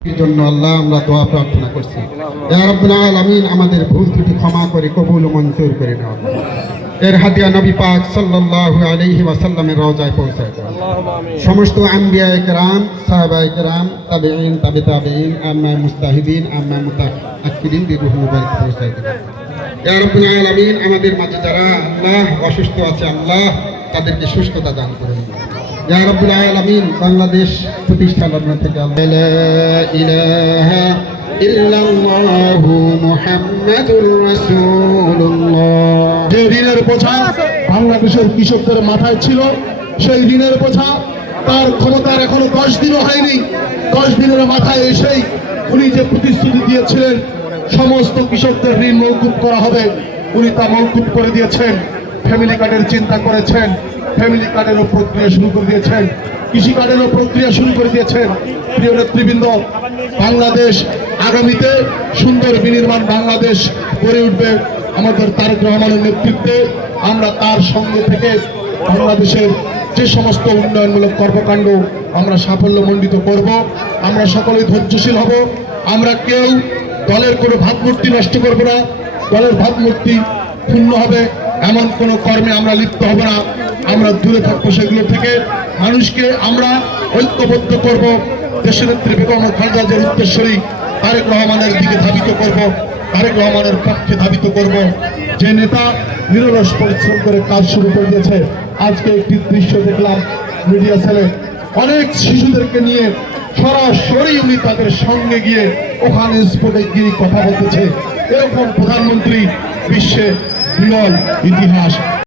জন্য আল্লাহ আমরা দোয়া প্রার্থনা করছি। ইয়া রাব্বুল আলামিন আমাদের ভুল ত্রুটি ক্ষমা করে কবুল ও মঞ্জুর করে নাও। এর হাদিয়া নবী পাক সাল্লাল্লাহু আলাইহি ওয়াসাল্লামের রওজায় পৌঁছায় দাও। সমস্ত আম্বিয়ায়ে কেরাম, সাহাবায়ে কেরাম, তাবেঈন, তাবে তাবেঈন, আম্মা মুস্তাহিদিন, আম্মা মুতাআক্কিরিনদের রূহ মুবারক পৌঁছায় দাও। ইয়া রাব্বুল আলামিন আমাদের মাঝে যারা আল্লাহ অসুস্থ আছে আল্লাহ তাদেরকে সুস্থতা দান করুন। ইয়া রাব্বুল আলামিন বাংলাদেশ প্রতিষ্ঠালগ্ন থেকে লা ইলাহা ইল্লাল্লাহু মুহাম্মাদুর রাসূলুল্লাহ। যে ঋণের বোঝা বাংলাদেশের কৃষকদের মাথায় ছিল, সেই ঋণের বোঝা তার ক্ষমতার এখনো 10 দিনও হয়নি। 10 দিনের মাথায় এসেই উনি যে প্রতিশ্রুতি দিয়েছিলেন সমস্ত কৃষকদের ঋণ মওকুফ করা হবে, উনি তা মওকুফ করে দিয়েছেন। ফ্যামিলি কার্ডের চিন্তা করেছেন, ফ্যামিলি কার্ডেরও প্রক্রিয়া শুরু করে দিয়েছেন, কৃষি কার্ডেরও প্রক্রিয়া শুরু করে দিয়েছেন। প্রিয় নেতৃবৃন্দ, বাংলাদেশ আগামীতে সুন্দর বিনির্মাণ বাংলাদেশ গড়ে উঠবে আমাদের তারেক রহমানের নেতৃত্বে। আমরা তার সঙ্গে থেকে বাংলাদেশের যে সমস্ত উন্নয়নমূলক কর্মকাণ্ড আমরা সাফল্যমণ্ডিত করব। আমরা সকলেই ধৈর্যশীল হব। আমরা কেউ দলের কোনো ভাবমূর্তি নষ্ট করব না, দলের ভাবমূর্তি ক্ষুণ্ণ হবে এমন কোনো কর্মে আমরা লিপ্ত হব না। আমরা দূরে থাকবো সেগুলো থেকে। মানুষকে আমরা ঐক্যবদ্ধ করব, দেশনেত্রী বেগম খালেদা জিয়ার উত্তরসূরি তারেক রহমানের দিকে ধাবিত করব, তারেক রহমানের পক্ষে ধাবিত করব। যে নেতা নিরলস পরিশ্রম করে কাজ শুরু করে দিয়েছে। আজকে একটি দৃশ্য দেখলাম মিডিয়া সেলে, অনেক শিশুদেরকে নিয়ে সরাসরি উনি তাদের সঙ্গে গিয়ে ওখানে স্পটে গিয়ে কথা বলতেছে। এরকম প্রধানমন্ত্রী বিশ্বে বিরল ইতিহাস।